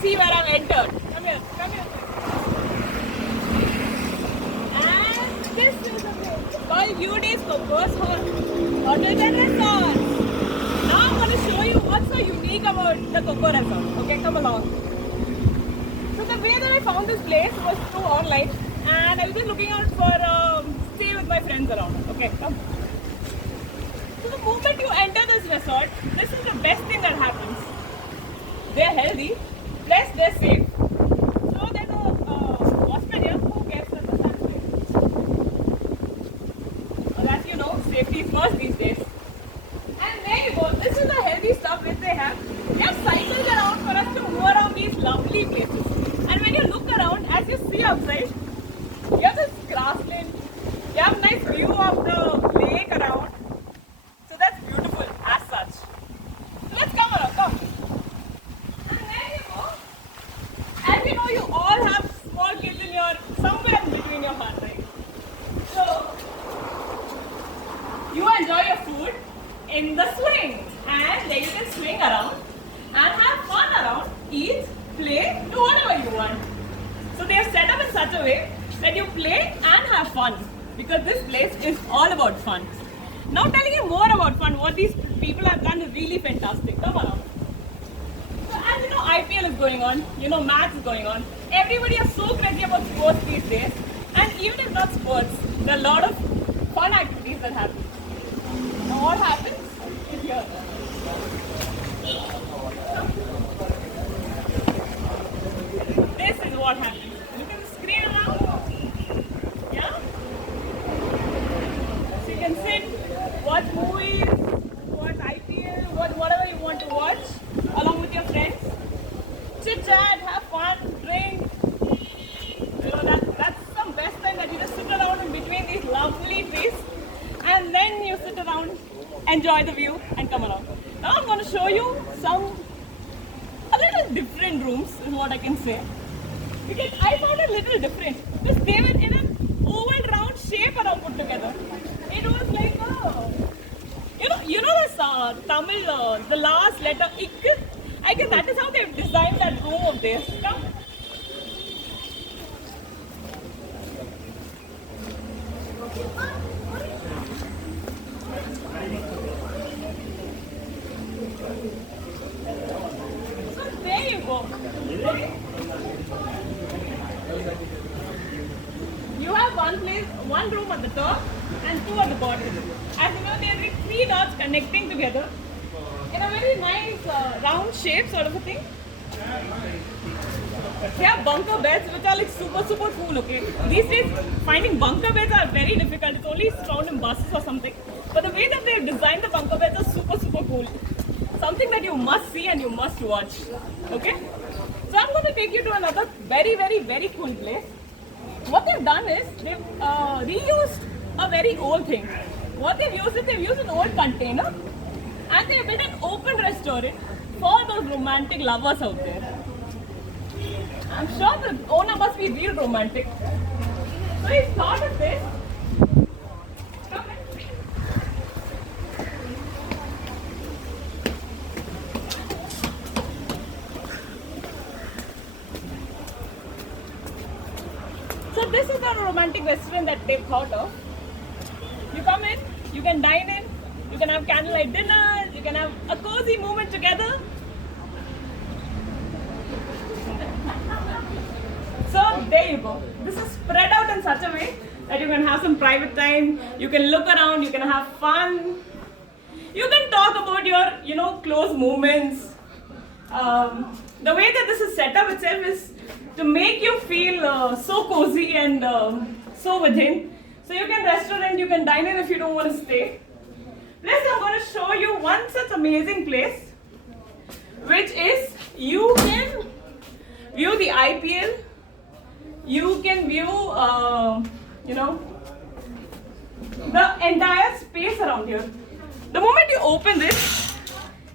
see where I've entered. Come here, come here. And this is a place called UD's Cocos Hotels and Resorts. Now I'm going to show you what's so unique about the Coco Resort. Okay, come along. So the way that I found this place was through online, and I was just looking out for stay with my friends around. Okay, come. So the moment you enter this resort, this is the best thing that happens. They're healthy, plus they're safe. So there's a hostel here who gets us a sanctuary. Well, as you know, safety is first these days. And there you go. This is the healthy stuff which they have. They have cycles around for us to move around these lovely places. And when you look around, as you see outside, you have this grassland. You have a nice view of the lake around. So that's beautiful as such. So let's come around, come. And there you go. As you know, you all have small kids in your, somewhere in between your heart, right? So, you enjoy your food in the swing. And then you can swing around and have fun around, eat, play, do whatever you want. So they have set up in such a way that you play and have fun. Because this place is all about fun. Now telling you more about fun, what these people have done is really fantastic. Come around. So as you know, IPL is going on, you know, match is going on. Everybody is so crazy about sports these days. And even if not sports, there are a lot of fun activities that happen. Now what happens is here. This is what happens. Look at the screen around. Yeah? So you can sit, watch movies, watch IPL, watch whatever you want to watch along with your friends. Chit chat, have fun, drink. You know, that's the best time that you just sit around in between these lovely trees and then you sit around, enjoy the view and come along. Now I'm going to show you a little different rooms is what I can say. Because I found it a little different. Because they were in an oval round shape around put together. It was like you know this Tamil, the last letter ik. I guess that is how they've designed that room of theirs. Come. So there you go. You have one room at the top and two at the bottom. As you know, there are three dots connecting together in a very nice round shape sort of a thing. They have bunker beds which are like super cool, okay? These days, finding bunker beds are very difficult. It's only found in buses or something. But the way that they've designed the bunker beds are super cool. Something that you must see and you must watch, okay? So I'm going to take you to another very cool place. What they've done is they've reused a very old thing. What they've used is they've used an old container and they've built an open restaurant for those romantic lovers out there. I'm sure the owner must be real romantic. So he thought of this. So this is the romantic restaurant that they've thought of. You come in, you can dine in, you can have candlelight dinner, you can have a cozy moment together. So there you go. This is spread out in such a way that you can have some private time, you can look around, you can have fun. You can talk about your, close moments. The way that this is set up itself is to make you feel so cozy and so within. So you can restaurant, you can dine in if you don't want to stay. Plus I'm going to show you one such amazing place, which is you can view the IPL, you can view, the entire space around here. The moment you open this,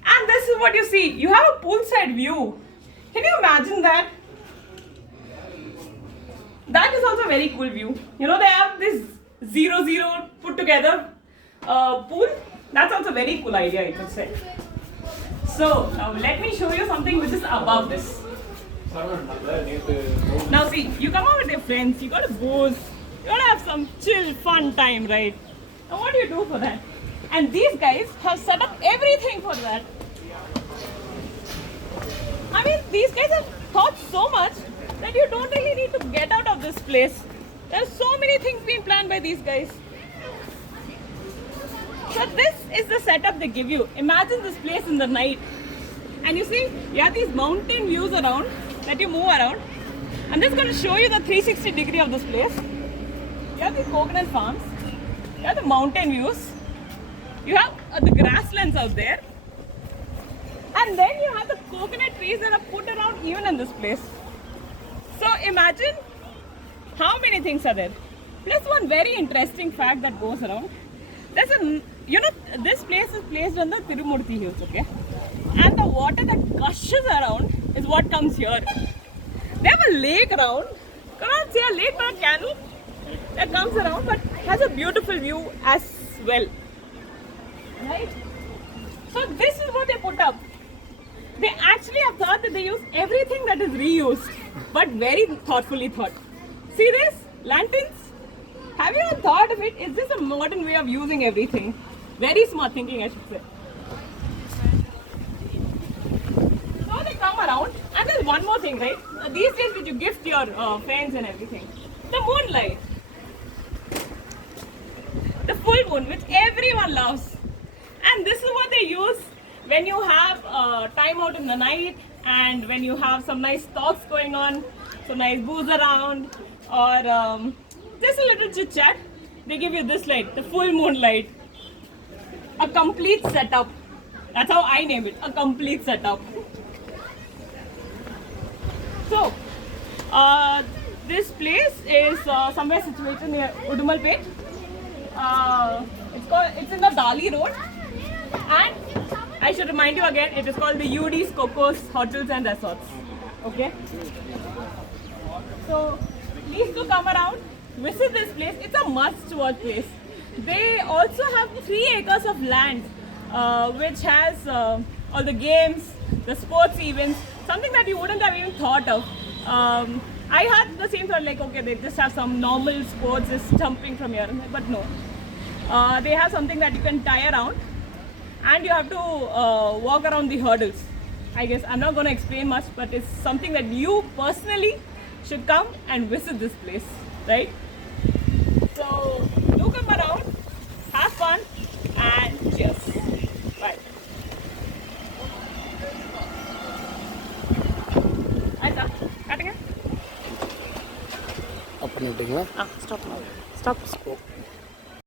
and this is what you see, you have a poolside view. Can you imagine that? That is also a very cool view. You know, they have this 0-0 put together pool. That's also a very cool idea, I could say. So, now let me show you something which is above this. Now see, you come out with your friends, you gotta booze, you gotta have some chill, fun time, right? Now what do you do for that? And these guys have set up everything for that. I mean, these guys have thought so much that you don't really need to get out of this place. There's so many things being planned by these guys. So this is the setup they give you. Imagine this place in the night. And you see, you have these mountain views around that you move around. I'm just going to show you the 360 degree of this place. You have these coconut farms. You have the mountain views. You have the grasslands out there. And then you have the coconut trees that are put around even in this place. So imagine how many things are there. Plus one very interesting fact that goes around. There's a, this place is placed on the Tirumurti hills, okay? And the water that gushes around is what comes here. They have a lake around. Cannot say a lake, but a canal that comes around, but has a beautiful view as well. Right? So this is what they put up. They actually have thought that they use everything that is reused, but very thoughtfully thought. See this? Lanterns? Have you ever thought of it? Is this a modern way of using everything? Very smart thinking, I should say. So they come around, and there's one more thing, right? These days that you gift your friends and everything. The moonlight. The full moon, which everyone loves. And this is what they use when you have time out in the night and when you have some nice talks going on, some nice booze around, or just a little chit chat. They give you this light, the full moon light. A complete setup. That's how I name it, a complete setup. So, this place is somewhere situated near Udumalpet. It's in the Dali Road, and I should remind you again, it is called the UD's Cocos Hotels and Resorts. Okay. So please do come around, visit this place. It's a must-watch place. They also have 3 acres of land, which has all the games, the sports events, something that you wouldn't have even thought of. I had the same thought, like, okay, they just have some normal sports, just jumping from here, but no. They have something that you can tie around, and you have to walk around the hurdles. I guess I'm not going to explain much, but it's something that you personally should come and visit this place, right? So do come around, have fun, and cheers. Bye. Aisa, cutting it? Up and Stop now. Stop.